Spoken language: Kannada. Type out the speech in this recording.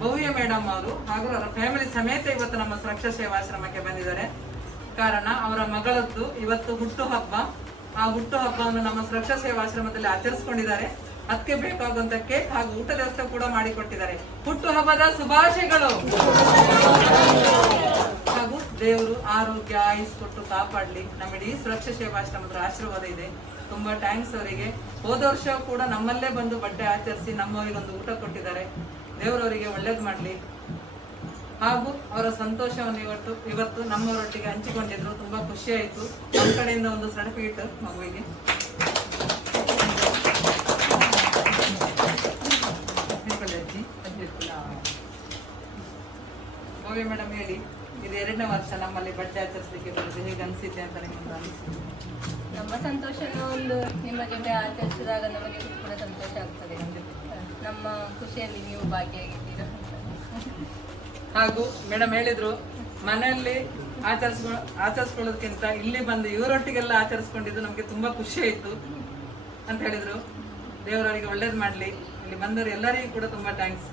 ಭವ್ಯ ಮೇಡಮ್ ಅವರು ಹಾಗೂ ಅವರ ಫ್ಯಾಮಿಲಿ ಸಮೇತ ಇವತ್ತು ನಮ್ಮ ಸುರಕ್ಷಾ ಸೇವಾಶ್ರಮಕ್ಕೆ ಬಂದಿದ್ದಾರೆ. ಕಾರಣ ಅವರ ಮಗಳದ್ದು ಇವತ್ತು ಹುಟ್ಟು ಹಬ್ಬ. ಆ ಹುಟ್ಟು ಹಬ್ಬವನ್ನು ನಮ್ಮ ಸುರಕ್ಷಾ ಸೇವಾಶ್ರಮದಲ್ಲಿ ಆಚರಿಸಿಕೊಂಡಿದ್ದಾರೆ. ಅದಕ್ಕೆ ಬೇಕಾಗುವಂತ ಕೇಕ್ ಹಾಗೂ ಊಟ ವ್ಯವಸ್ಥೆ ಕೂಡ ಮಾಡಿಕೊಟ್ಟಿದ್ದಾರೆ. ಹುಟ್ಟು ಹಬ್ಬದ ಶುಭಾಶಯಗಳು. ಹಾಗೂ ದೇವರು ಆರೋಗ್ಯ ಆಯುಸ್ ಕೊಟ್ಟು ಕಾಪಾಡ್ಲಿ. ನಮ್ಮ ಇಡೀ ಸುರಕ್ಷಾ ಸೇವಾಶ್ರಮದ ಆಶೀರ್ವಾದ ಇದೆ. ತುಂಬಾ ಥ್ಯಾಂಕ್ಸ್ ಅವರಿಗೆ. ಹೋದ ವರ್ಷ ಕೂಡ ನಮ್ಮಲ್ಲೇ ಬಂದು ಬಡ್ಡೆ ಆಚರಿಸಿ ನಮ್ಮವರಿಗೊಂದು ಊಟ ಕೊಟ್ಟಿದ್ದಾರೆ. ದೇವರವರಿಗೆ ಒಳ್ಳೇದು ಮಾಡಲಿ. ಹಾಗೂ ಅವರ ಸಂತೋಷವನ್ನು ಇವತ್ತು ನಮ್ಮವರೊಟ್ಟಿಗೆ ಹಂಚಿಕೊಂಡಿದ್ರು. ತುಂಬಾ ಖುಷಿ ಆಯಿತು. ನಮ್ಮ ಕಡೆಯಿಂದ ಒಂದು ಸರ್ಟಿಫಿಕೇಟ್ ಮಗುವಿಗೆ. ಭವ್ಯ ಮೇಡಮ್ ಹೇಳಿ, ಇದು 2ನೇ ವರ್ಷ ನಮ್ಮಲ್ಲಿ ಬಡ್ಡೆ ಆಚರಿಸಲಿಕ್ಕೆ ಬರುತ್ತೆ. ಹೇಗೆ ಅನಿಸಿದೆ ಅಂತ ನಿಮ್ಗೆ ಅನಿಸಿದೆ? ನಮ್ಮ ಸಂತೋಷನೂ ಒಂದು ನಿಮ್ಮ ಜೊತೆ ಆಚರಿಸಿದಾಗ ನಮಗೆ ಕೂಡ ಸಂತೋಷ ಆಗ್ತದೆ. ನಮ್ಮ ಖುಷಿಯಲ್ಲಿ ನೀವು ಭಾಗಿಯಾಗಿದ್ದೀರಾ. ಹಾಗೂ ಮೇಡಮ್ ಹೇಳಿದ್ರು, ಮನೆಯಲ್ಲಿ ಆಚರಿಸ್ಕೊಳ್ಳೋದಕ್ಕಿಂತ ಇಲ್ಲಿ ಬಂದು ಇವರೊಟ್ಟಿಗೆಲ್ಲ ಆಚರಿಸ್ಕೊಂಡಿದ್ದು ನಮಗೆ ತುಂಬಾ ಖುಷಿ ಆಯಿತು ಅಂತ ಹೇಳಿದ್ರು. ದೇವರವರಿಗೆ ಒಳ್ಳೇದು ಮಾಡಲಿ. ಇಲ್ಲಿ ಬಂದವರು ಎಲ್ಲರಿಗೂ ಕೂಡ ತುಂಬಾ ಥ್ಯಾಂಕ್ಸ್.